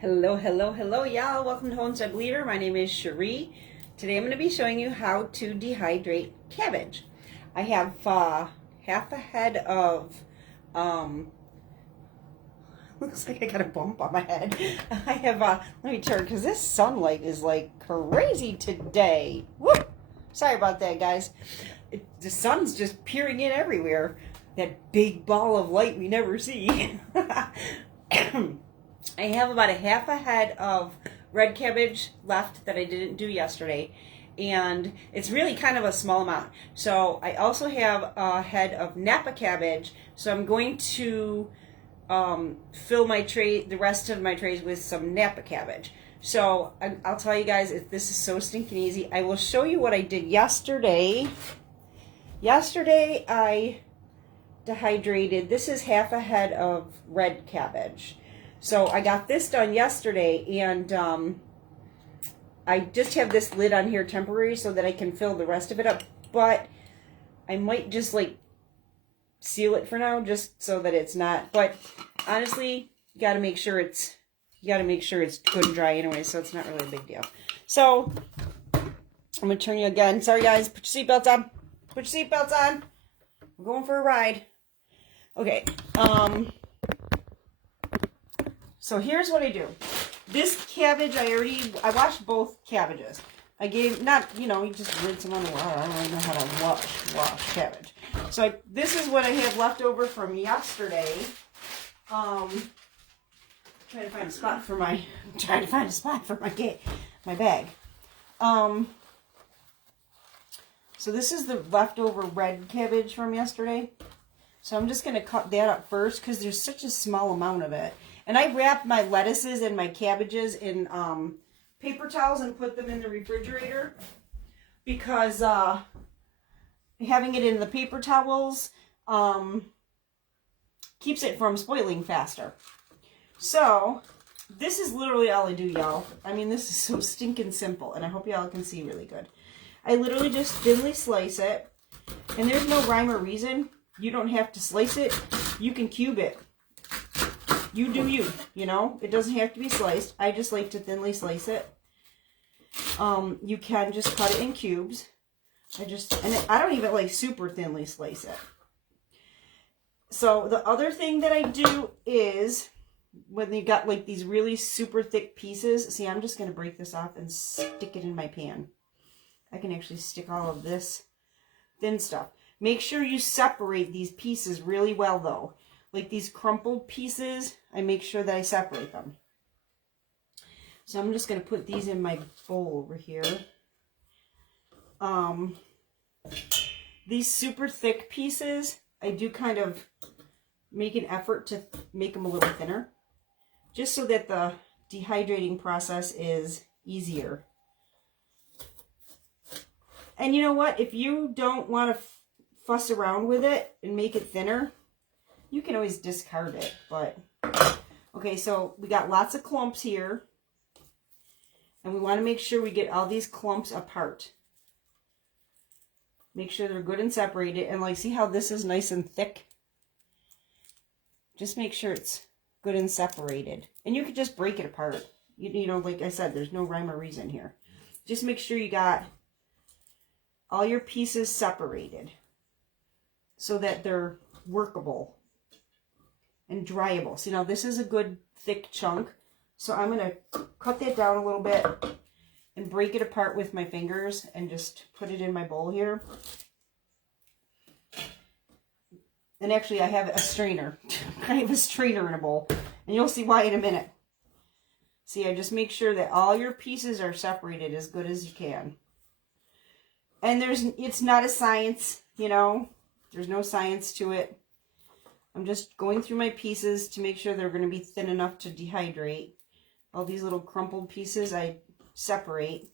Hello, hello, hello, y'all. Welcome to Homestead Believer. My name is Cherie. Today I'm going to be showing you how to dehydrate cabbage. I have half a head of, looks like I got a bump on my head. I have, let me turn, because this sunlight is like crazy today. Woo! Sorry about that, guys. The sun's just peering in everywhere. That big ball of light we never see. I have about a half a head of red cabbage left that I didn't do yesterday, and it's really kind of a small amount. So I also have a head of Napa cabbage, so I'm going to fill my tray, the rest of my trays, with some Napa cabbage. So I'll tell you guys, this is so stinking easy. I will show you what I did yesterday. Yesterday I dehydrated, this is half a head of red cabbage. So I got this done yesterday, and I just have this lid on here temporary so that I can fill the rest of it up. But I might just like seal it for now, just so that it's not. But honestly, you got to make sure it's good and dry anyway, so it's not really a big deal. So I'm gonna turn you again. Sorry guys, put your seatbelts on. Put your seatbelts on. We're going for a ride. Okay. So here's what I do. This cabbage, I washed both cabbages. I gave, not, you just rinse them on the water. I don't really know how to wash cabbage. So this is what I have left over from yesterday. Trying to find a spot for my bag. So this is the leftover red cabbage from yesterday. So I'm just going to cut that up first because there's such a small amount of it. And I wrapped my lettuces and my cabbages in paper towels and put them in the refrigerator because having it in the paper towels keeps it from spoiling faster. So this is literally all I do, y'all. I mean, this is so stinking simple, and I hope y'all can see really good. I literally just thinly slice it, and there's no rhyme or reason. You don't have to slice it. You can cube it. You do you, It doesn't have to be sliced. I just like to thinly slice it. You can just cut it in cubes. I don't even like super thinly slice it. So the other thing that I do is when you got like these really super thick pieces, see, I'm just going to break this off and stick it in my pan. I can actually stick all of this thin stuff. Make sure you separate these pieces really well though. Like these crumpled pieces, I make sure that I separate them. So I'm just going to put these in my bowl over here. These super thick pieces, I do kind of make an effort to make them a little thinner, just so that the dehydrating process is easier. And you know what? If you don't want to fuss around with it and make it thinner, you can always discard it. But okay, so we got lots of clumps here, and we want to make sure we get all these clumps apart. Make sure they're good and separated. And like, see how this is nice and thick? Just make sure it's good and separated. And you could just break it apart. You know, like I said, there's no rhyme or reason here. Just make sure you got all your pieces separated so that they're workable and dryable. See, now this is a good thick chunk. So I'm going to cut that down a little bit and break it apart with my fingers and just put it in my bowl here. And actually I have a strainer. I have a strainer in a bowl. And you'll see why in a minute. See, I just make sure that all your pieces are separated as good as you can. And it's not a science, There's no science to it. I'm just going through my pieces to make sure they're going to be thin enough to dehydrate. All these little crumpled pieces I separate,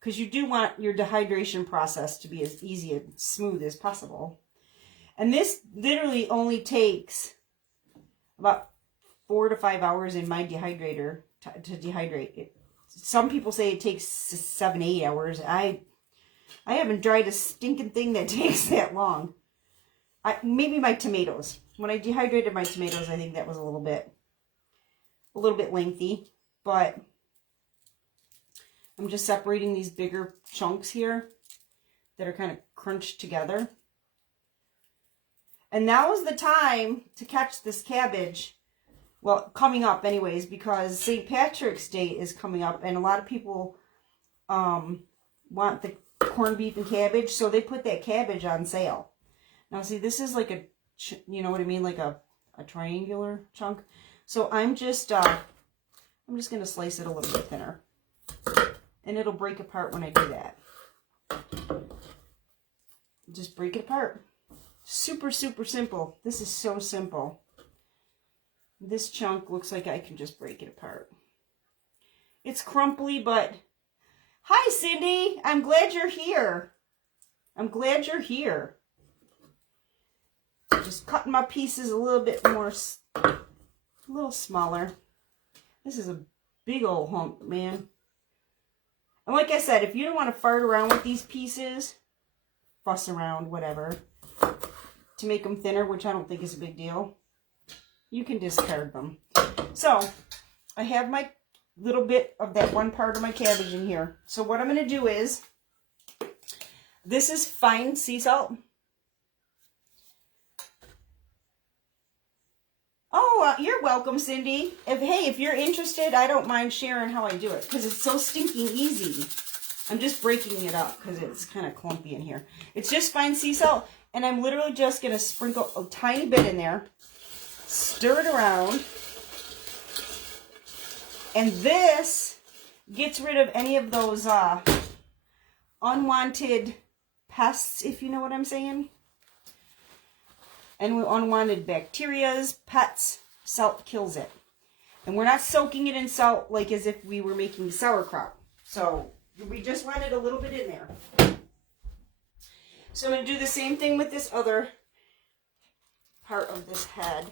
because you do want your dehydration process to be as easy and smooth as possible. And this literally only takes about 4 to 5 hours in my dehydrator to dehydrate it. Some people say it takes 7, 8 hours. I haven't dried a stinking thing that takes that long. Maybe my tomatoes. When I dehydrated my tomatoes, I think that was a little bit a little bit lengthy, but I'm just separating these bigger chunks here that are kind of crunched together. And now is the time to catch this cabbage. Well, coming up anyways, because St. Patrick's Day is coming up, and a lot of people want the corned beef and cabbage, so they put that cabbage on sale. Now see, this is like a, you know what I mean, like a triangular chunk. So I'm just going to slice it a little bit thinner. And it'll break apart when I do that. Just break it apart. Super, super simple. This is so simple. This chunk looks like I can just break it apart. It's crumply, but... Hi, Cindy! I'm glad you're here. I'm glad you're here. Just cutting my pieces a little bit more, a little smaller. This is a big old hunk, man. And like I said, if you don't want to fart around with these pieces, fuss around, whatever, to make them thinner, which I don't think is a big deal, you can discard them. So, I have my little bit of that one part of my cabbage in here. So what I'm going to do is, this is fine sea salt. Oh, you're welcome, Cindy. If you're interested, I don't mind sharing how I do it, because it's so stinking easy. I'm just breaking it up because it's kind of clumpy in here. It's just fine sea salt, and I'm literally just going to sprinkle a tiny bit in there, stir it around, and this gets rid of any of those unwanted pests, if you know what I'm saying. And unwanted bacterias, pets, salt kills it. And we're not soaking it in salt like as if we were making sauerkraut. So we just wanted a little bit in there. So I'm going to do the same thing with this other part of this head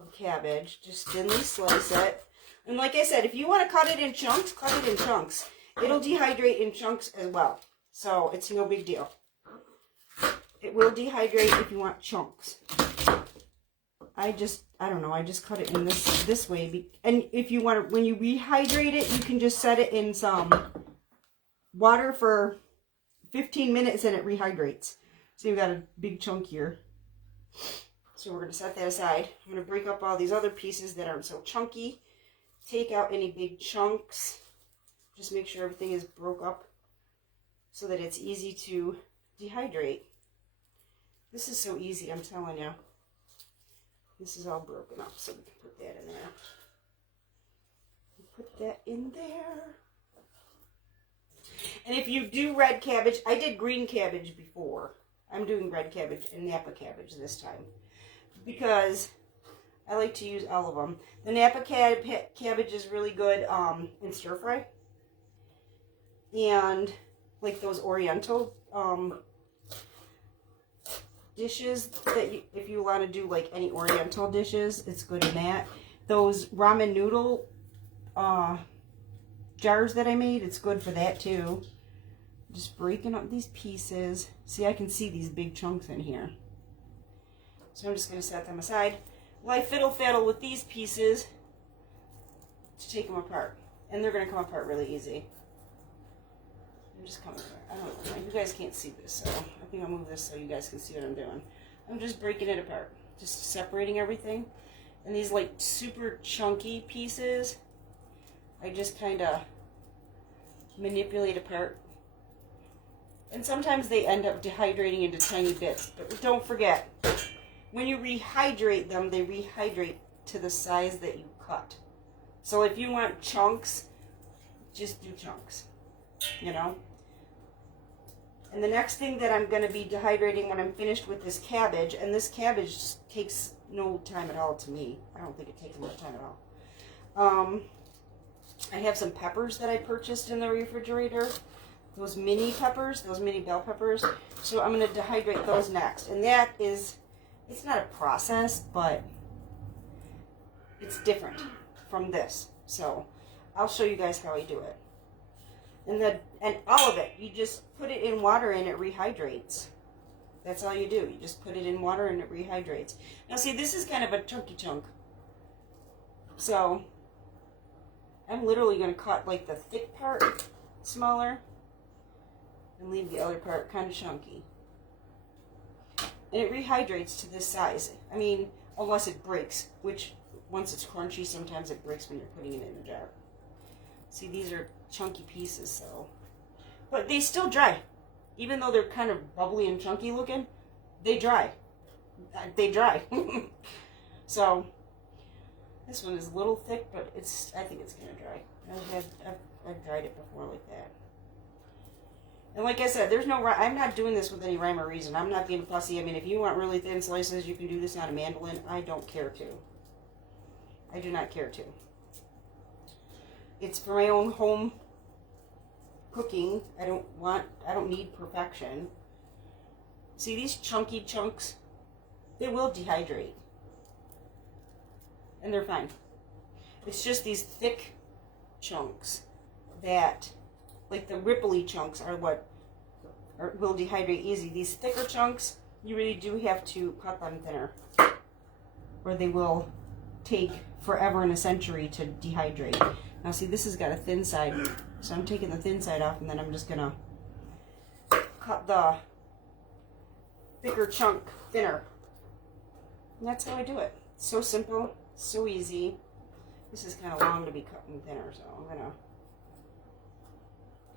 of cabbage. Just thinly slice it. And like I said, if you want to cut it in chunks, cut it in chunks. It'll dehydrate in chunks as well. So it's no big deal. It will dehydrate if you want chunks. I don't know, I just cut it in this way. And if you want to, when you rehydrate it, you can just set it in some water for 15 minutes and it rehydrates. So you've got a big chunk here. So we're going to set that aside. I'm going to break up all these other pieces that aren't so chunky. Take out any big chunks. Just make sure everything is broke up so that it's easy to dehydrate. This is so easy, I'm telling you. This is all broken up, so we can put that in there. Put that in there. And if you do red cabbage, I did green cabbage before. I'm doing red cabbage and Napa cabbage this time, because I like to use all of them. The Napa cabbage is really good in stir fry. And like those Oriental dishes that if you want to do like any Oriental dishes, it's good in that. Those ramen noodle jars that I made, it's good for that too. Just breaking up these pieces. See, I can see these big chunks in here. So I'm just going to set them aside while I fiddle-faddle with these pieces to take them apart. And they're going to come apart really easy. I'm just coming apart. I don't know. You guys can't see this, so I think I'll move this so you guys can see what I'm doing. I'm just breaking it apart. Just separating everything. And these like super chunky pieces, I just kind of manipulate apart. And sometimes they end up dehydrating into tiny bits. But don't forget, when you rehydrate them, they rehydrate to the size that you cut. So if you want chunks, just do chunks, you know. And the next thing that I'm going to be dehydrating when I'm finished with this cabbage, and this cabbage takes no time at all to me. I don't think it takes much time at all. I have some peppers that I purchased in the refrigerator. Those mini peppers, those mini bell peppers. So I'm going to dehydrate those next. And that is, it's not a process, but it's different from this. So I'll show you guys how I do it. And all of it, you just put it in water and it rehydrates. That's all you do. You just put it in water and it rehydrates. Now see, this is kind of a chunky chunk. So I'm literally going to cut like the thick part smaller and leave the other part kind of chunky. And it rehydrates to this size. I mean, unless it breaks, which once it's crunchy, sometimes it breaks when you're putting it in a jar. See, these are chunky pieces, so. But they still dry. Even though they're kind of bubbly and chunky looking, they dry. They dry. So, this one is a little thick, but I think it's going to dry. I've dried it before like that. And like I said, I'm not doing this with any rhyme or reason. I'm not being fussy. I mean, if you want really thin slices, you can do this on a mandolin. I don't care to. I do not care to. It's for my own home cooking. I don't need perfection. See these chunky chunks? They will dehydrate. And they're fine. It's just these thick chunks that, like the ripply chunks, are what will dehydrate easy. These thicker chunks, you really do have to cut them thinner, or they will take forever and a century to dehydrate. Now see, this has got a thin side, so I'm taking the thin side off, and then I'm just gonna cut the thicker chunk thinner. And that's how I do it. So simple, so easy. This is kind of long to be cutting thinner, so I'm gonna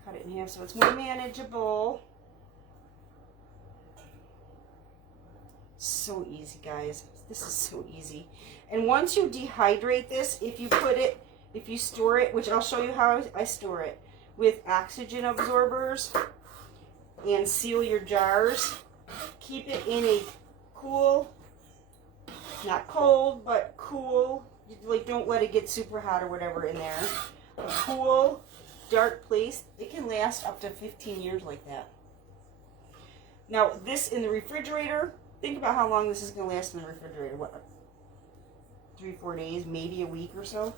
cut it in half so it's more manageable. So easy, guys. This is so easy. And once you dehydrate this, if you store it, which I'll show you how I store it, with oxygen absorbers and seal your jars, keep it in a cool, not cold, but cool, like don't let it get super hot or whatever in there. A cool, dark place. It can last up to 15 years like that. Now, this in the refrigerator, think about how long this is going to last in the refrigerator. What, 3-4 days, maybe a week or so.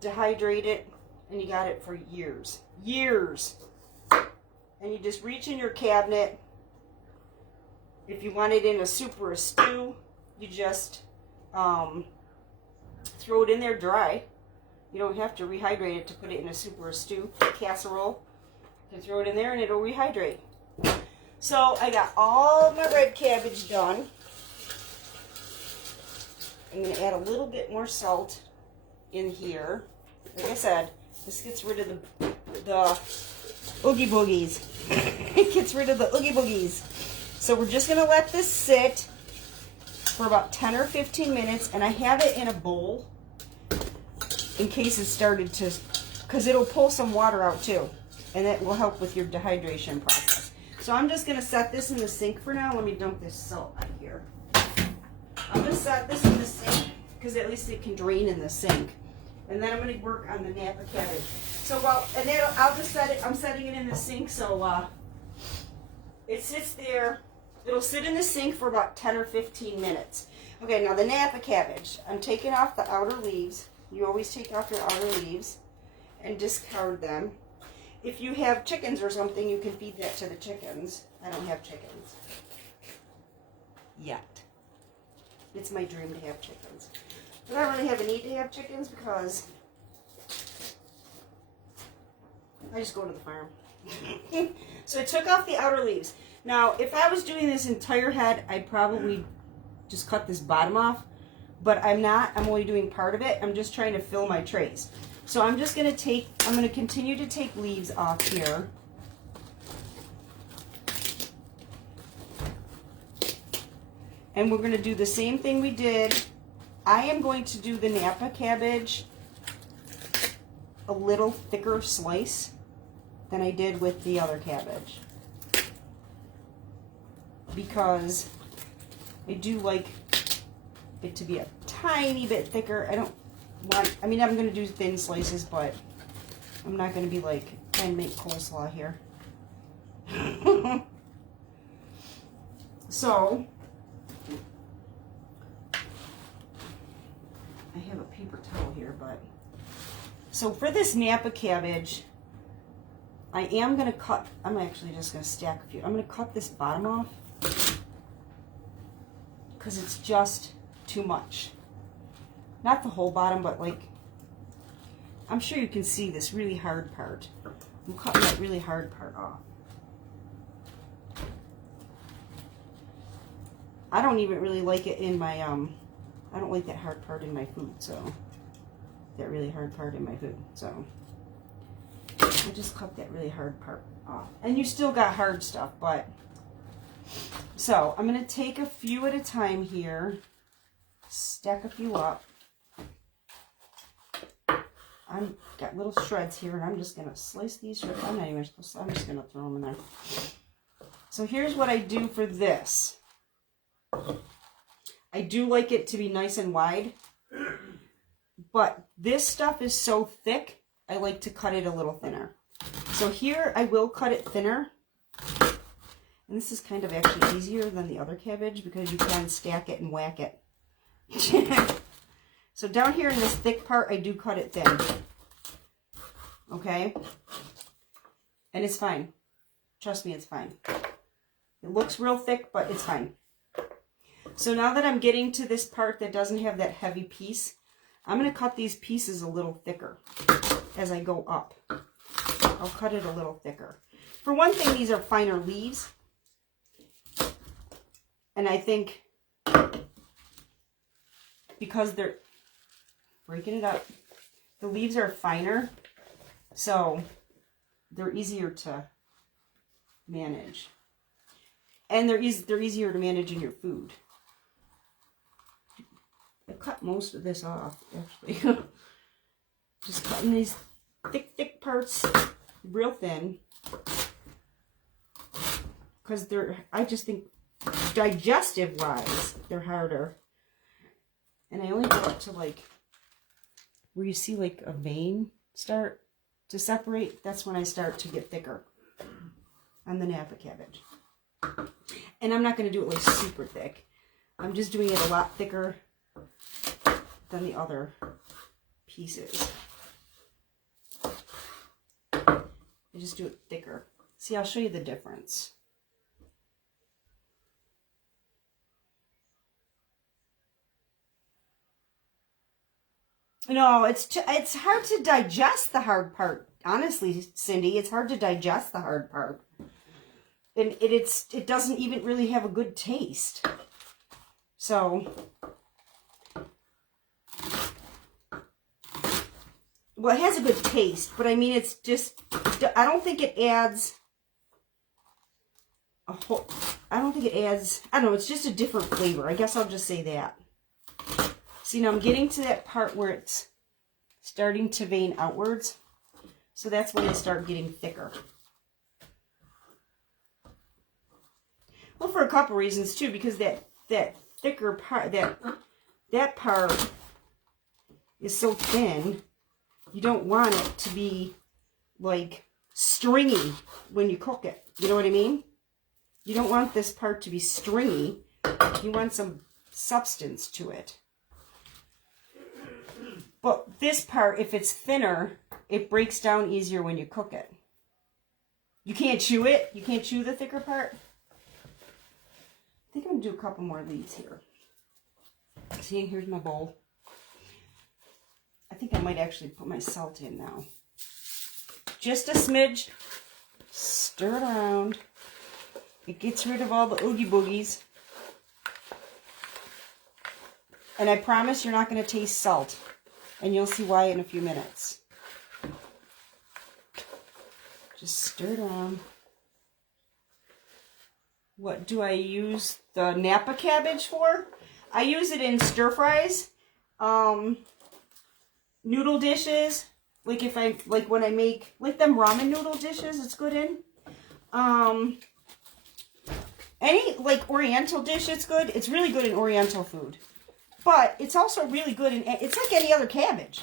Dehydrate it, and you got it for years. Years. And you just reach in your cabinet. If you want it in a soup or a stew, you just throw it in there dry. You don't have to rehydrate it to put it in a soup or a stew, casserole. You can throw it in there and it'll rehydrate. So I got all my red cabbage done. I'm going to add a little bit more salt in here. Like I said, this gets rid of the oogie boogies. It gets rid of the oogie boogies. So we're just going to let this sit for about 10 or 15 minutes, and I have it in a bowl in case it started to, because it'll pull some water out too, and that will help with your dehydration process. So I'm just going to set this in the sink for now. Let me dump this salt out here. I'm going to set this in the sink because at least it can drain in the sink. And then I'm going to work on the Napa cabbage. So I'll just set it, I'm setting it in the sink so it sits there. It'll sit in the sink for about 10 or 15 minutes. Okay, now the Napa cabbage. I'm taking off the outer leaves. You always take off your outer leaves and discard them. If you have chickens or something, you can feed that to the chickens. I don't have chickens yet. It's my dream to have chickens. But I don't really have a need to have chickens because I just go to the farm. So I took off the outer leaves. Now, if I was doing this entire head, I'd probably just cut this bottom off. But I'm not. I'm only doing part of it. I'm just trying to fill my trays. So I'm just going to I'm going to continue to take leaves off here. And we're going to do the same thing we did. I am going to do the Napa cabbage a little thicker slice than I did with the other cabbage, because I do like it to be a tiny bit thicker. I mean, I'm going to do thin slices, but I'm not going to be like trying to make coleslaw here. So I have a paper towel here, but so for this Napa cabbage, I am going to cut, I'm actually just going to stack a few. I'm going to cut this bottom off because it's just too much. Not the whole bottom, but like I'm sure you can see this really hard part. I'm cutting that really hard part off. I don't even really like it in my, I don't like that hard part in my food, so, that really hard part in my food, so, I just cut that really hard part off. And you still got hard stuff, but, so, I'm going to take a few at a time here, stack a few up. I've got little shreds here, and I'm just going to slice these shreds. I'm not even supposed to, I'm just going to throw them in there. So here's what I do for this. I do like it to be nice and wide, but this stuff is so thick, I like to cut it a little thinner. So here I will cut it thinner, and this is kind of actually easier than the other cabbage because you can stack it and whack it. So down here in this thick part, I do cut it thin. Okay? And it's fine. Trust me, it's fine. It looks real thick, but it's fine. So now that I'm getting to this part that doesn't have that heavy piece, I'm going to cut these pieces a little thicker as I go up. I'll cut it a little thicker. For one thing, these are finer leaves. And I think because they're breaking it up, the leaves are finer, so they're easier to manage. And they're easier to manage in your food. I cut most of this off, actually. Just cutting these thick parts real thin. Because I just think, digestive-wise, they're harder. And I only go up to, like, where you see, like, a vein start to separate. That's when I start to get thicker on the Napa cabbage. And I'm not going to do it, like, super thick. I'm just doing it a lot thicker than the other pieces. I just do it thicker. See, I'll show you the difference. No, it's hard to digest the hard part. Honestly, Cindy, it's hard to digest the hard part. And it doesn't even really have a good taste. So, well, it has a good taste, but I mean, it's just, I don't think it adds a whole, I don't think it adds, I don't know, it's just a different flavor. I guess I'll just say that. See, now I'm getting to that part where it's starting to vein outwards. So that's when they start getting thicker. Well, for a couple reasons too, because that thicker part, that part is so thin, you don't want it to be like stringy when you cook it. You know what I mean? You don't want this part to be stringy. You want some substance to it. But this part, if it's thinner, it breaks down easier when you cook it. You can't chew it. You can't chew the thicker part. I think I'm going to do a couple more leaves here. See, here's my bowl. I think I might actually put my salt in now. Just a smidge. Stir it around. It gets rid of all the oogie boogies. And I promise you're not going to taste salt. And you'll see why in a few minutes. Just stir it around. What do I use the Napa cabbage for? I use it in stir fries, noodle dishes. Like when I make like them ramen noodle dishes, it's good in. Any like Oriental dish, it's good. It's really good in Oriental food. But it's also really good in, it's like any other cabbage.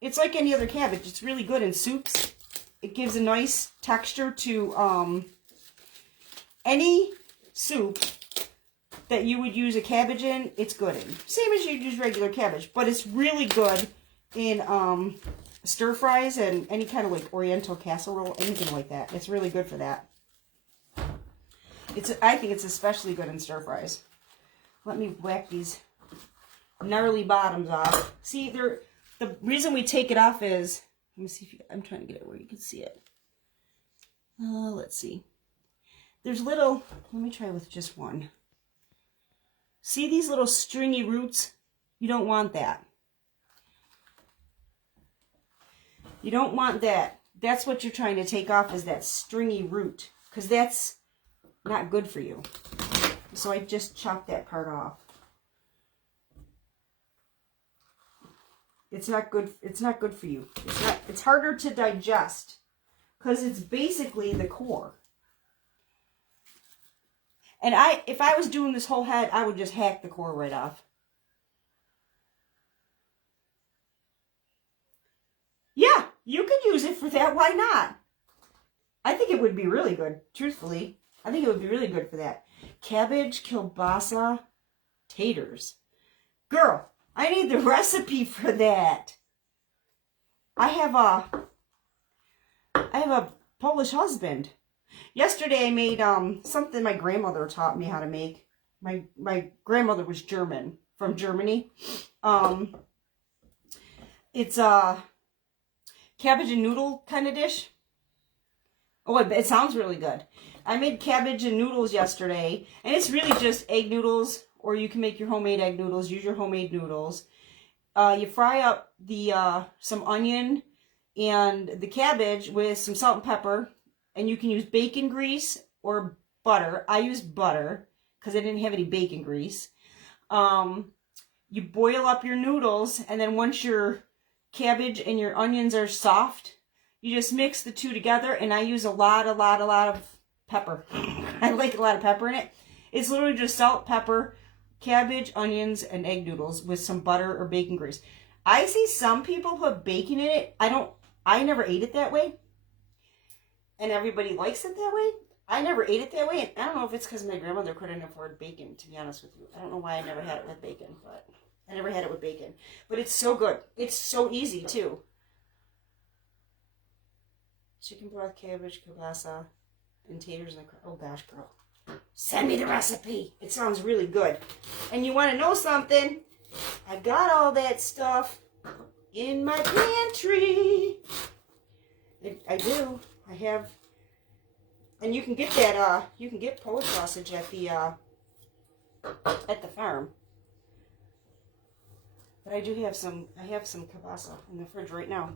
It's like any other cabbage. It's really good in soups. It gives a nice texture to any soup that you would use a cabbage in, it's good in. Same as you'd use regular cabbage. But it's really good in stir fries and any kind of like Oriental casserole, anything like that. It's really good for that. I think it's especially good in stir fries. Let me whack these gnarly bottoms off. See, the reason we take it off is Let me see if I'm trying to get it where you can see it. Let's see. There's little, let me try with just one. See these little stringy roots? You don't want that. You don't want that. That's what you're trying to take off, is that stringy root, because that's not good for you. So I just chopped that part off. It's not good. It's not good for you. It's harder to digest because it's basically the core. And if I was doing this whole head, I would just hack the core right off. Yeah, you could use it for that. Why not? I think it would be really good, truthfully. I think it would be really good for that. Cabbage, kielbasa, taters. Girl, I need the recipe for that. I have a Polish husband. Yesterday I made something my grandmother taught me how to make. My grandmother was German, from Germany. It's a cabbage and noodle kind of dish. Oh, it sounds really good. I made cabbage and noodles yesterday, and it's really just egg noodles, or you can make your homemade egg noodles. Use your homemade noodles. You fry up the some onion and the cabbage with some salt and pepper, and you can use bacon grease or butter. I used butter because I didn't have any bacon grease. You boil up your noodles, and then once your cabbage and your onions are soft, you just mix the two together, and I use a lot of pepper. I like a lot of pepper in it. It's literally just salt, pepper, cabbage, onions, and egg noodles with some butter or bacon grease. I see some people put bacon in it. I never ate it that way. And everybody likes it that way. I never ate it that way. And I don't know if it's because my grandmother couldn't afford bacon, to be honest with you. I don't know why I never had it with bacon, but I never had it with bacon. But it's so good. It's so easy, too. Chicken broth, cabbage, kielbasa, and taters. Oh, gosh, girl. Send me the recipe. It sounds really good. And you want to know something? I got all that stuff in my pantry. I do. I have. And you can get that. You can get Polish sausage at the farm. But I do have some. I have some kielbasa in the fridge right now.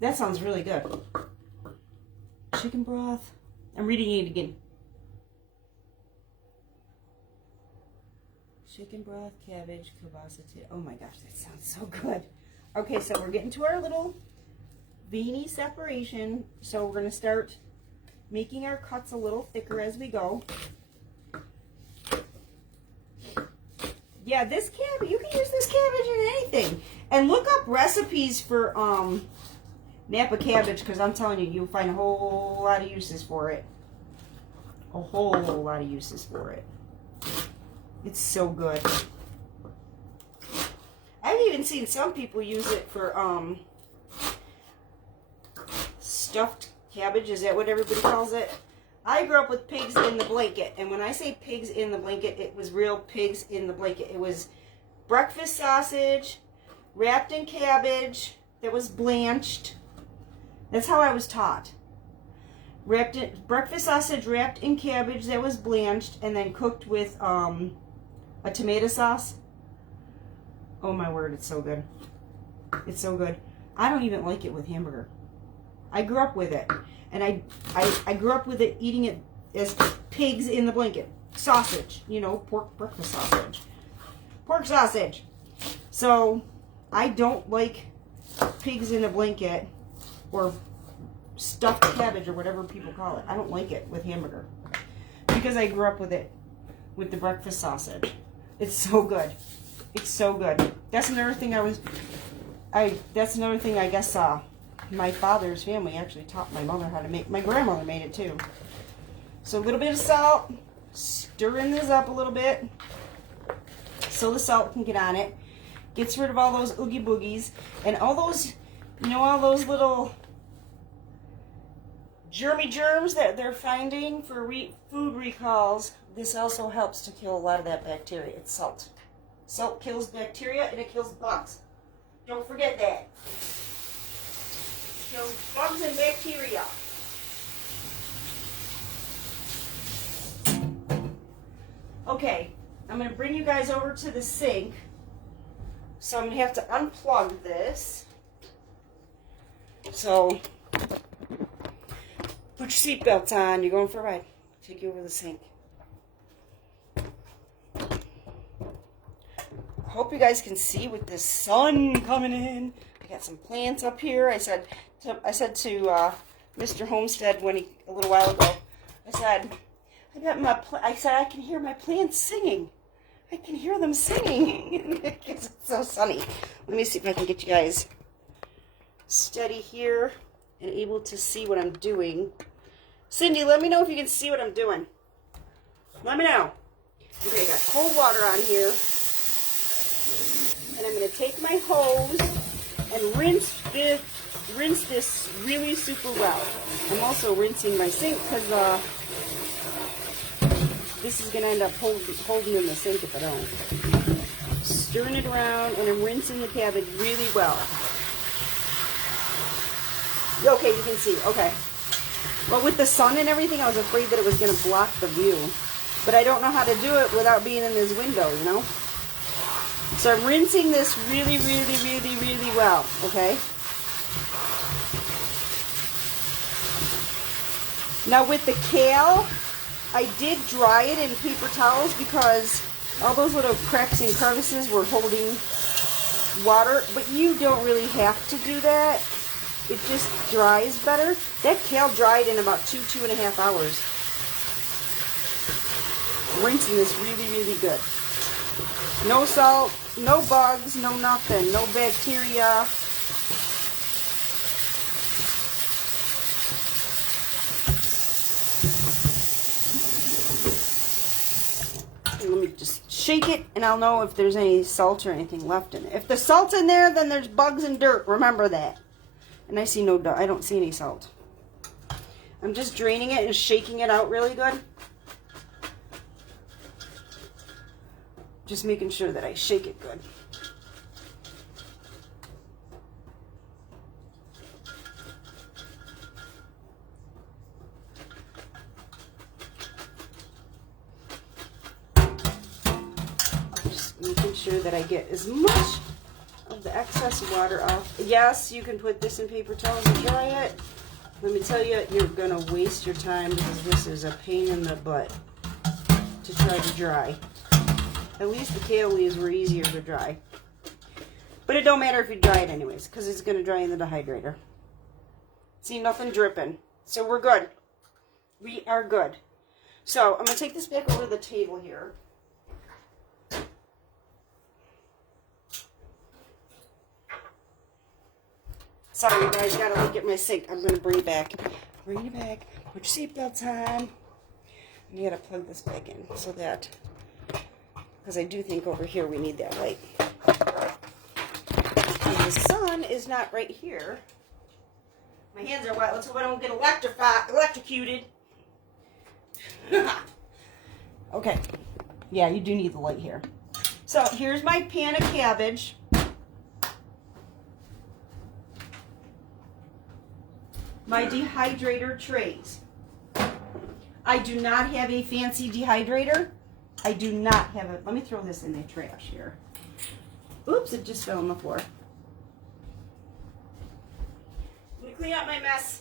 That sounds really good. Chicken broth. I'm reading it again. Chicken broth, cabbage, kielbasa. Oh my gosh, that sounds so good. Okay, so we're getting to our little veiny separation. So we're going to start making our cuts a little thicker as we go. Yeah, this cabbage, you can use this cabbage in anything. And look up recipes for Napa cabbage, because I'm telling you, you'll find a whole lot of uses for it. A whole lot of uses for it. It's so good. I've even seen some people use it for stuffed cabbage. Is that what everybody calls it? I grew up with pigs in the blanket. And when I say pigs in the blanket, it was real pigs in the blanket. It was breakfast sausage wrapped in cabbage that was blanched. That's how I was taught. Breakfast sausage wrapped in cabbage that was blanched and then cooked with a tomato sauce. Oh my word, it's so good. It's so good. I don't even like it with hamburger. I grew up with it. And I grew up with it, eating it as pigs in the blanket. Sausage, you know, pork breakfast sausage. Pork sausage. So, I don't like pigs in a blanket or stuffed cabbage or whatever people call it. I don't like it with hamburger. Because I grew up with it with the breakfast sausage. It's so good. It's so good. That's another thing that's another thing I guess my father's family actually taught my mother how to make. My grandmother made it too. So a little bit of salt. Stirring this up a little bit so the salt can get on it. Gets rid of all those oogie boogies and all those, you know, all those little germs that they're finding for food recalls. This also helps to kill a lot of that bacteria. It's salt. Salt kills bacteria and it kills bugs. Don't forget that. Kills bugs and bacteria. Okay, I'm going to bring you guys over to the sink. So I'm going to have to unplug this. So, put your seatbelts on. You're going for a ride. Take you over the sink. I hope you guys can see with the sun coming in. I got some plants up here. I said to Mr. Homestead a little while ago, I said I can hear my plants singing. I can hear them singing because it's so sunny. Let me see if I can get you guys steady here and able to see what I'm doing. Cindy, let me know if you can see what I'm doing. Let me know. Okay, I got cold water on here. And I'm going to take my hose and rinse this really super well. I'm also rinsing my sink because this is going to end up holding in the sink if I don't. Stirring it around, and I'm rinsing the cabbage really well. Okay, you can see. Okay. Well, with the sun and everything, I was afraid that it was going to block the view. But I don't know how to do it without being in this window, you know? So I'm rinsing this really, really, really, really well, okay? Now with the kale, I did dry it in paper towels because all those little cracks and crevices were holding water, but you don't really have to do that. It just dries better. That kale dried in about 2.5 hours. Rinsing this really, really good. No salt, no bugs, no nothing, no bacteria. Let me just shake it and I'll know if there's any salt or anything left in it. If the salt's in there, then there's bugs and dirt. Remember that. And I see I don't see any salt. I'm just draining it and shaking it out really good. Just making sure that I shake it good. Just making sure that I get as much of the excess water off. Yes, you can put this in paper towels and dry it. Let me tell you, you're gonna waste your time because this is a pain in the butt to try to dry. At least the kale leaves were easier to dry. But it don't matter if you dry it anyways, because it's going to dry in the dehydrator. See, nothing dripping. So we're good. We are good. So I'm going to take this back over the table here. Sorry, guys, got to look at my sink. I'm going to bring it back. Bring it back. Put your seatbelts on. And you got to plug this back in so that... because I do think over here we need that light. And the sun is not right here. My hands are wet. Let's hope I don't get electrocuted. Okay. Yeah, you do need the light here. So here's my pan of cabbage. My dehydrator trays. I do not have a fancy dehydrator. I do not have it. Let me throw this in the trash here. Oops, it just fell on the floor. Let me clean up my mess.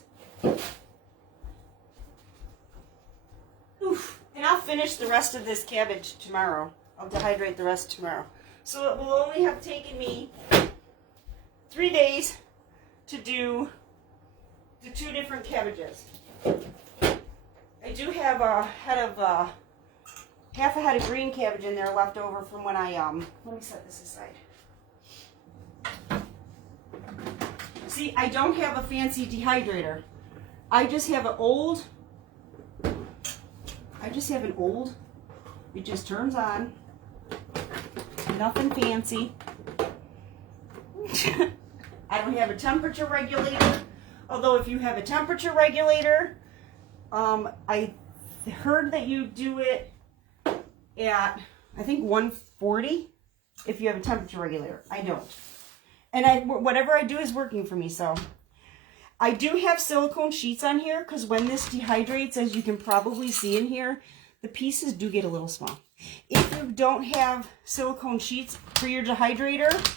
Oof. And I'll finish the rest of this cabbage tomorrow. I'll dehydrate the rest tomorrow. So it will only have taken me 3 days to do the 2 different cabbages. I do have a head of... half a head of green cabbage in there left over from when I, let me set this aside. See, I don't have a fancy dehydrator. I just have an old, it just turns on. Nothing fancy. I don't have a temperature regulator. Although if you have a temperature regulator, I heard that you do it at, I think 140 if you have a temperature regulator. I don't. And whatever I do is working for me, so. I do have silicone sheets on here because when this dehydrates, as you can probably see in here, the pieces do get a little small. If you don't have silicone sheets for your dehydrator,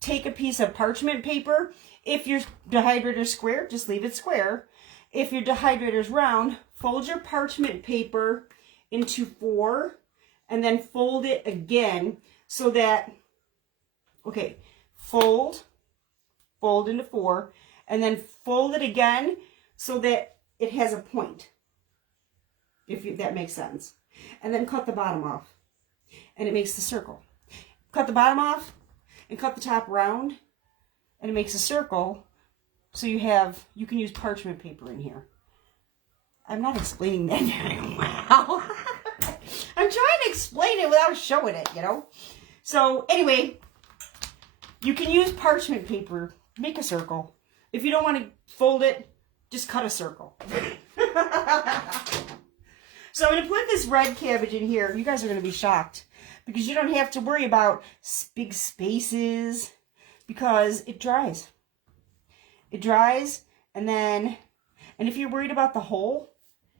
take a piece of parchment paper. If your dehydrator is square, just leave it square. If your dehydrator is round, fold your parchment paper into 4 and then fold it again so that, okay, fold into 4 and then fold it again so that it has a point, if that makes sense. And then cut the bottom off and it makes the circle. Cut the bottom off and cut the top round and it makes a circle. So you can use parchment paper in here. I'm not explaining that very well. I'm trying to explain it without showing it, you know. So anyway, you can use parchment paper, make a circle. If you don't want to fold it, just cut a circle. So I'm going to put this red cabbage in here. You guys are going to be shocked because you don't have to worry about big spaces because it dries. It dries, and if you're worried about the hole,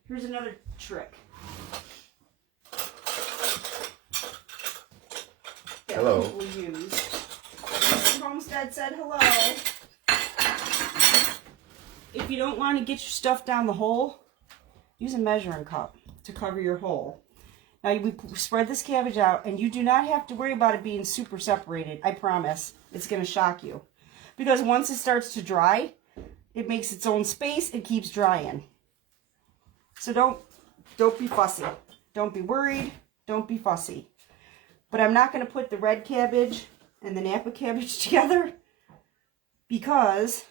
here's another trick. Hello. We'll use. Mr. Homestead said hello. If you don't want to get your stuff down the hole, use a measuring cup to cover your hole. Now we spread this cabbage out, and you do not have to worry about it being super separated. I promise. It's going to shock you. Because once it starts to dry, it makes its own space and keeps drying. So don't be fussy. Don't be worried. Don't be fussy. But I'm not going to put the red cabbage and the Napa cabbage together because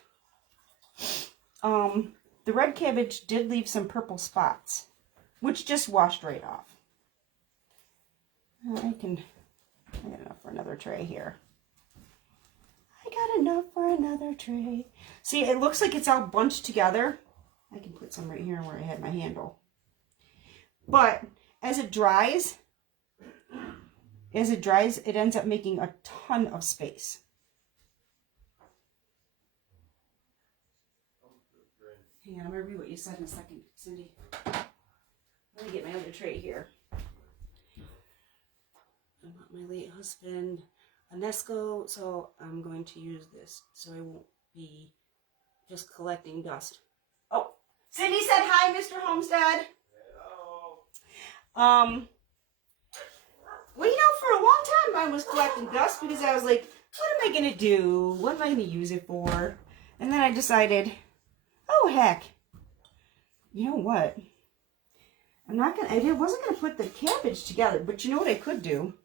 the red cabbage did leave some purple spots, which just washed right off. I got enough for another tray here. I got enough for another tray. See, it looks like it's all bunched together. I can put some right here where I had my handle. But as it dries, it ends up making a ton of space. Hang on, I'm going to read what you said in a second, Cindy. Let me get my other tray here. I want my late husband a Nesco, so I'm going to use this so I won't be just collecting dust. Oh, Cindy said hi, Mr. Homestead. Hello. Well, you know, for a long time I was collecting dust because I was like, what am I going to do? What am I going to use it for? And then I decided, oh, heck. You know what? I wasn't going to put the cabbage together, but you know what I could do?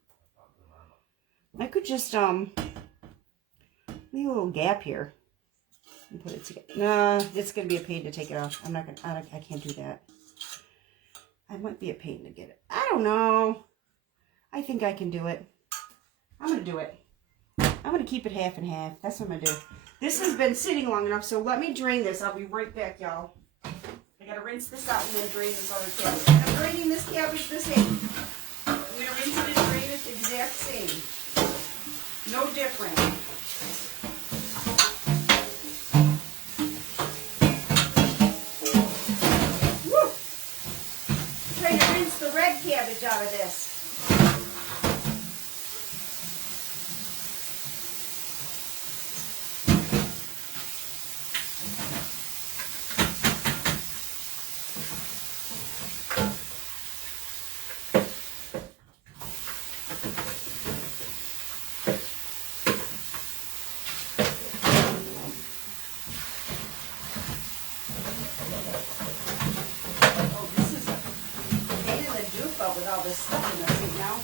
I could just, leave a little gap here and put it together. No, it's going to be a pain to take it off. I can't do that. I might be a pain to get it. I don't know. I think I can do it. I'm going to do it. I'm going to keep it half and half. That's what I'm going to do. This has been sitting long enough, so let me drain this. I'll be right back, y'all. I got to rinse this out and then drain this other cabbage. I'm draining this cabbage the same. I'm going to rinse it and drain it the exact same. No different. Woo! I'm trying to rinse the red cabbage out of this. All this stuff in the thing now.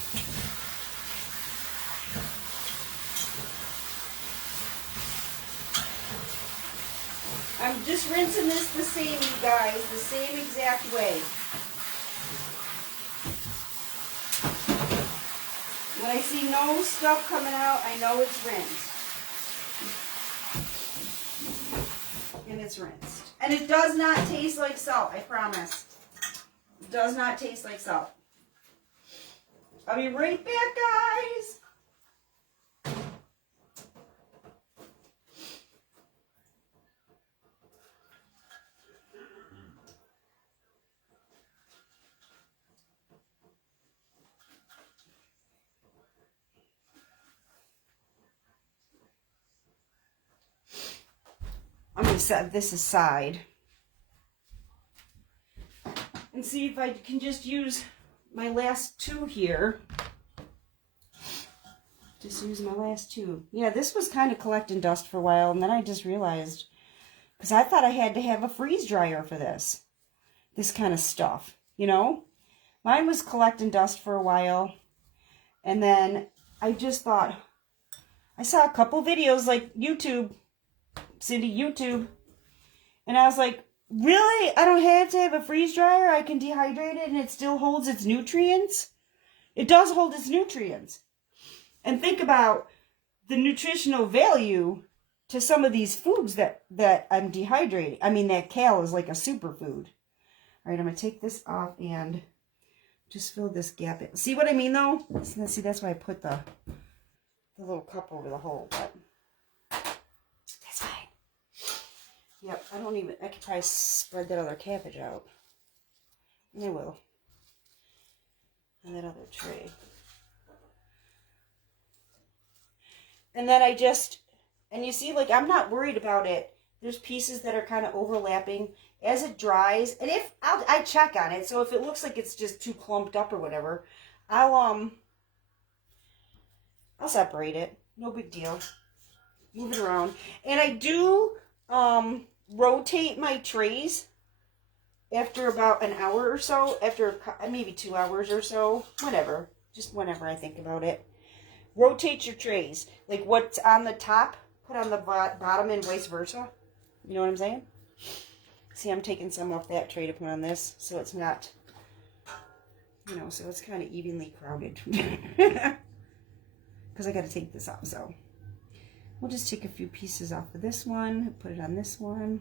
I'm just rinsing this the same, you guys, the same exact way. When I see no stuff coming out, I know it's rinsed. And it's rinsed. And it does not taste like salt, I promise. It does not taste like salt. I'll be right back, guys. set this aside and see if I can just use my last two here. Just use my last two. Yeah, this was kind of collecting dust for a while, and then I just realized, because I thought I had to have a freeze dryer for this kind of stuff, you know? Mine was collecting dust for a while, and then I just thought, I saw a couple videos like YouTube, YouTube, and I was like, really? I don't have to have a freeze dryer? I can dehydrate it and it still holds its nutrients? It does hold its nutrients. And think about the nutritional value to some of these foods that I'm dehydrating. I mean, that kale is like a superfood. All right, I'm going to take this off and just fill this gap in. See what I mean, though? See, that's why I put the little cup over the hole, but that's fine. Yep, I could probably spread that other cabbage out. I will. And that other tray. And then and you see, like, I'm not worried about it. There's pieces that are kind of overlapping. As it dries, and I check on it, so if it looks like it's just too clumped up or whatever, I'll separate it. No big deal. Move it around. And I do rotate my trays after about an hour or so, after maybe 2 hours or so, whatever. Just whenever I think about it. Rotate your trays. Like what's on the top, put on the bottom and vice versa. You know what I'm saying? See, I'm taking some off that tray to put on this, so it's not, you know, so it's kind of evenly crowded. Because I got to take this off, so we'll just take a few pieces off of this one, put it on this one,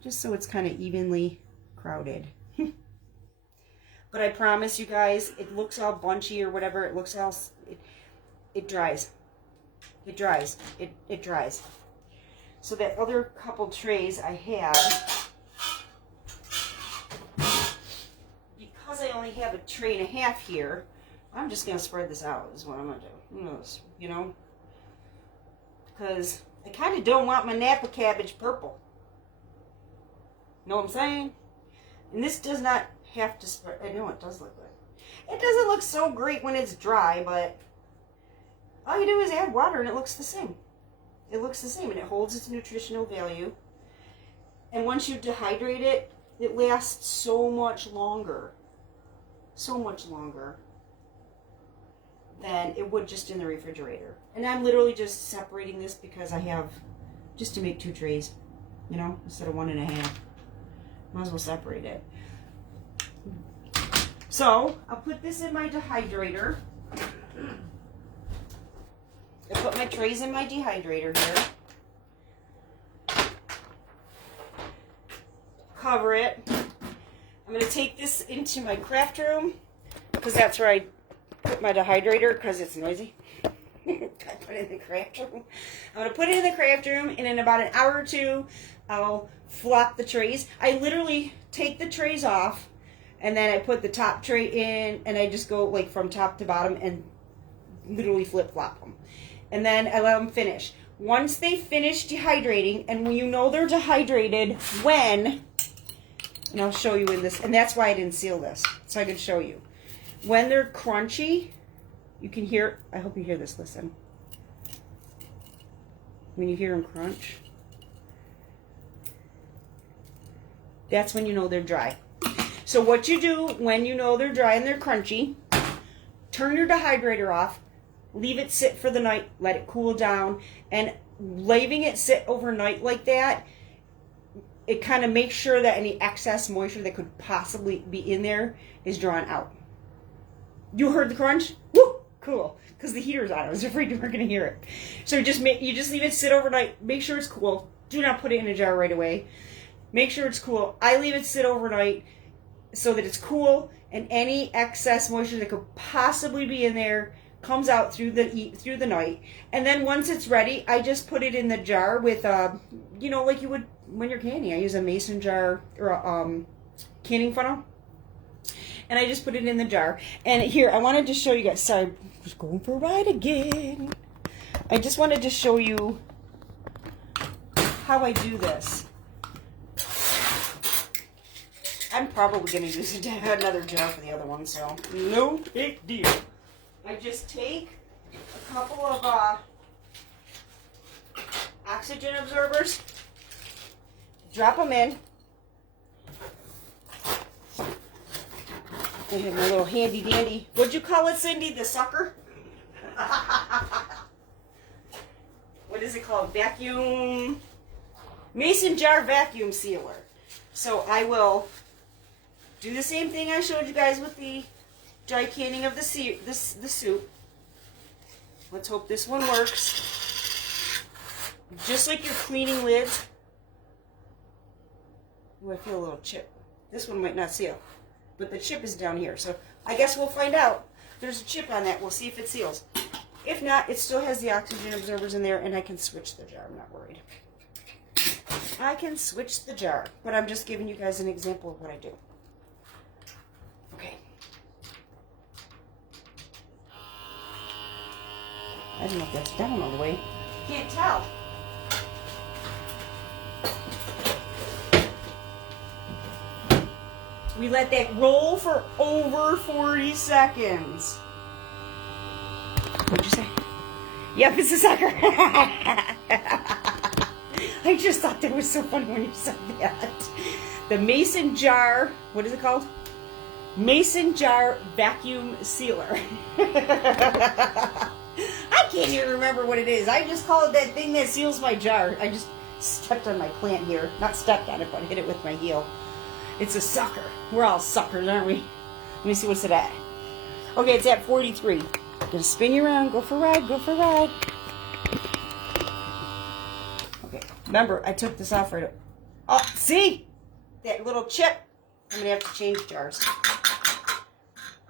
just so it's kind of evenly crowded. But I promise you guys, it looks all bunchy or whatever, it looks all, it dries. It dries. It dries. So that other couple trays I have, because I only have a tray and a half here, I'm just going to spread this out is what I'm going to do. Who knows, you know? Because I kind of don't want my Napa cabbage purple. Know what I'm saying? And this does not have to spread. I know it does look good. It doesn't look so great when it's dry, but all you do is add water and it looks the same. It looks the same and it holds its nutritional value. And once you dehydrate it, it lasts so much longer. So much longer than it would just in the refrigerator. And I'm literally just separating this because I have, just to make 2 trays, you know, instead of 1.5. Might as well separate it. So, I'll put this in my dehydrator. I put my trays in my dehydrator here. Cover it. I'm going to take this into my craft room because that's where I put my dehydrator because it's noisy. I put it in the craft room. I'm going to put it in the craft room, and in about an hour or 2, I'll flop the trays. I literally take the trays off, and then I put the top tray in, and I just go like from top to bottom and literally flip-flop them. And then I let them finish. Once they finish dehydrating, and when you know they're dehydrated, and I'll show you in this, and that's why I didn't seal this, so I could show you. When they're crunchy, you can hear, I hope you hear this, listen. When you hear them crunch, that's when you know they're dry. So what you do when you know they're dry and they're crunchy, turn your dehydrator off, leave it sit for the night, let it cool down, and leaving it sit overnight like that, it kind of makes sure that any excess moisture that could possibly be in there is drawn out. You heard the crunch? Woo! Cool. Because the heater's on. I was afraid you weren't going to hear it. So you just leave it sit overnight. Make sure it's cool. Do not put it in a jar right away. Make sure it's cool. I leave it sit overnight so that it's cool, and any excess moisture that could possibly be in there comes out through the night. And then once it's ready, I just put it in the jar with you know, like you would when you're canning. I use a mason jar or a canning funnel, and I just put it in the jar. And here, I wanted to show you guys. Sorry, I was going for a ride again. I just wanted to show you how I do this. I'm probably going to use another jar for the other one, so no big deal. I just take a couple of oxygen absorbers, drop them in. I have my little handy dandy, what'd you call it, Cindy? The sucker? What is it called? Vacuum, mason jar vacuum sealer. So I will do the same thing I showed you guys with the dry canning of the soup. Let's hope this one works. Just like your cleaning lids. Ooh, I feel a little chip. This one might not seal, but the chip is down here. So I guess we'll find out. There's a chip on that. We'll see if it seals. If not, it still has the oxygen absorbers in there, and I can switch the jar. I'm not worried. I can switch the jar, but I'm just giving you guys an example of what I do. Okay. I don't know if that's down all the way. Can't tell. We let that roll for over 40 seconds. What'd you say? Yep, it's a sucker. I just thought that was so funny when you said that. The mason jar, what is it called? Mason jar vacuum sealer. I can't even remember what it is. I just call it that thing that seals my jar. I just stepped on my plant here. Not stepped on it, but hit it with my heel. It's a sucker. We're all suckers, aren't we? Let me see what's it at. Okay, it's at 43. Gonna spin you around. Go for a ride. Go for a ride. Okay. Remember, I took this off right. Oh, see? That little chip. I'm gonna have to change jars.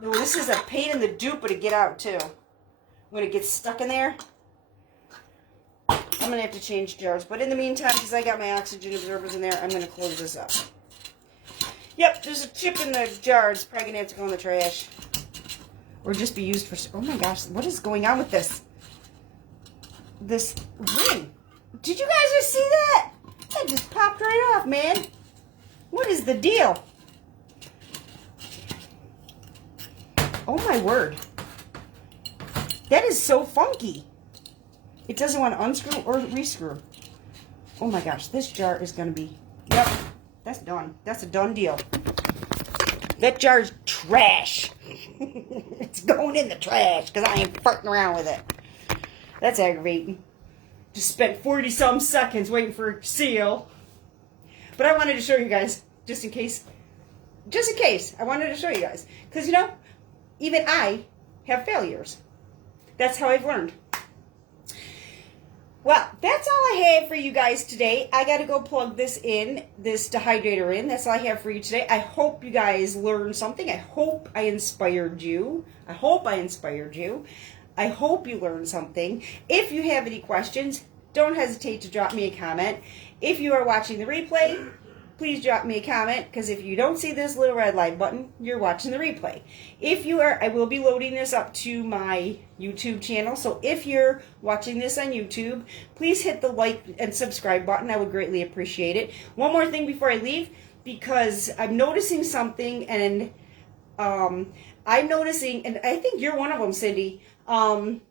No, this is a pain in the duper to get out too. When it gets stuck in there, I'm gonna have to change jars. But in the meantime, because I got my oxygen absorbers in there, I'm gonna close this up. Yep, there's a chip in the jar. It's probably gonna have to go in the trash. Or just be used for... Oh my gosh, what is going on with this? This ring. Did you guys just see that? That just popped right off, man. What is the deal? Oh my word. That is so funky. It doesn't want to unscrew or rescrew. Oh my gosh, this jar is going to be... Yep, that's done. That's a done deal. That jar's trash. It's going in the trash because I ain't farting around with it. That's aggravating. Just spent 40-some seconds waiting for a seal. But I wanted to show you guys, just in case, I wanted to show you guys. Because, you know, even I have failures. That's how I've learned. Well, that's all I have for you guys today. I got to go plug this dehydrator in. That's all I have for you today. I hope you guys learned something. I hope I inspired you. I hope you learned something. If you have any questions, don't hesitate to drop me a comment. If you are watching the replay, please drop me a comment, because if you don't see this little red light button, you're watching the replay. If you are, I will be loading this up to my YouTube channel, so if you're watching this on YouTube, please hit the like and subscribe button. I would greatly appreciate it. One more thing before I leave, because I'm noticing something, and I'm noticing, and I think you're one of them, Cindy, I'm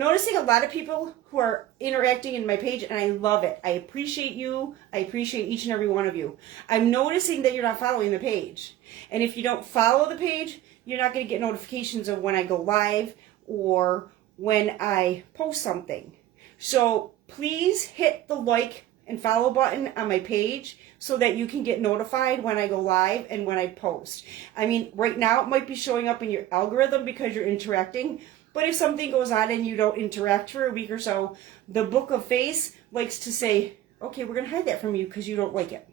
noticing a lot of people who are interacting in my page, and I love it. I appreciate you. I appreciate each and every one of you. I'm noticing that you're not following the page. And if you don't follow the page, you're not going to get notifications of when I go live or when I post something. So please hit the like and follow button on my page so that you can get notified when I go live and when I post. I mean, right now it might be showing up in your algorithm because you're interacting. But if something goes on and you don't interact for a week or so, the Book of Face likes to say, okay, we're going to hide that from you because you don't like it.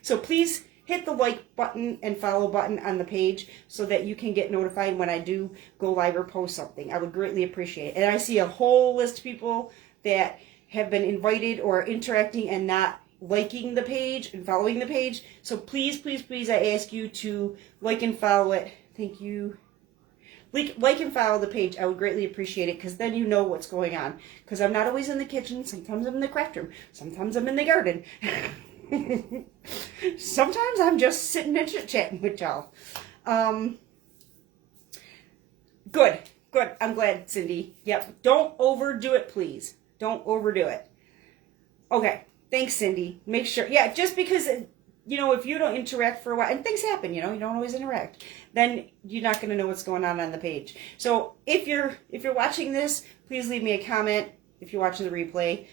So please hit the like button and follow button on the page so that you can get notified when I do go live or post something. I would greatly appreciate it. And I see a whole list of people that have been invited or interacting and not liking the page and following the page. So please, please, please, I ask you to like and follow it. Thank you. like and follow the page. I would greatly appreciate it, because then you know what's going on. Because I'm not always in the kitchen. Sometimes I'm in the craft room. Sometimes I'm in the garden. Sometimes I'm just sitting and chit-chatting with y'all. Good. I'm glad, Cindy. Yep. Don't overdo it, please. Don't overdo it. Okay. Thanks, Cindy. Make sure. Yeah, just because, you know, if you don't interact for a while, and things happen, you know, you don't always interact, then you're not going to know what's going on the page. So if you're watching this, please leave me a comment. If you're watching the replay,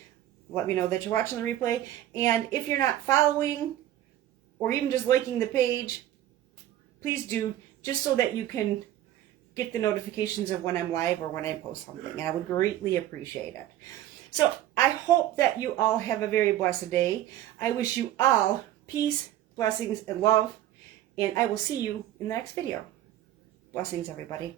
let me know that you're watching the replay. And if you're not following or even just liking the page, please do, just so that you can get the notifications of when I'm live or when I post something. And I would greatly appreciate it. So I hope that you all have a very blessed day. I wish you all peace, blessings, and love. And I will see you in the next video. Blessings, everybody.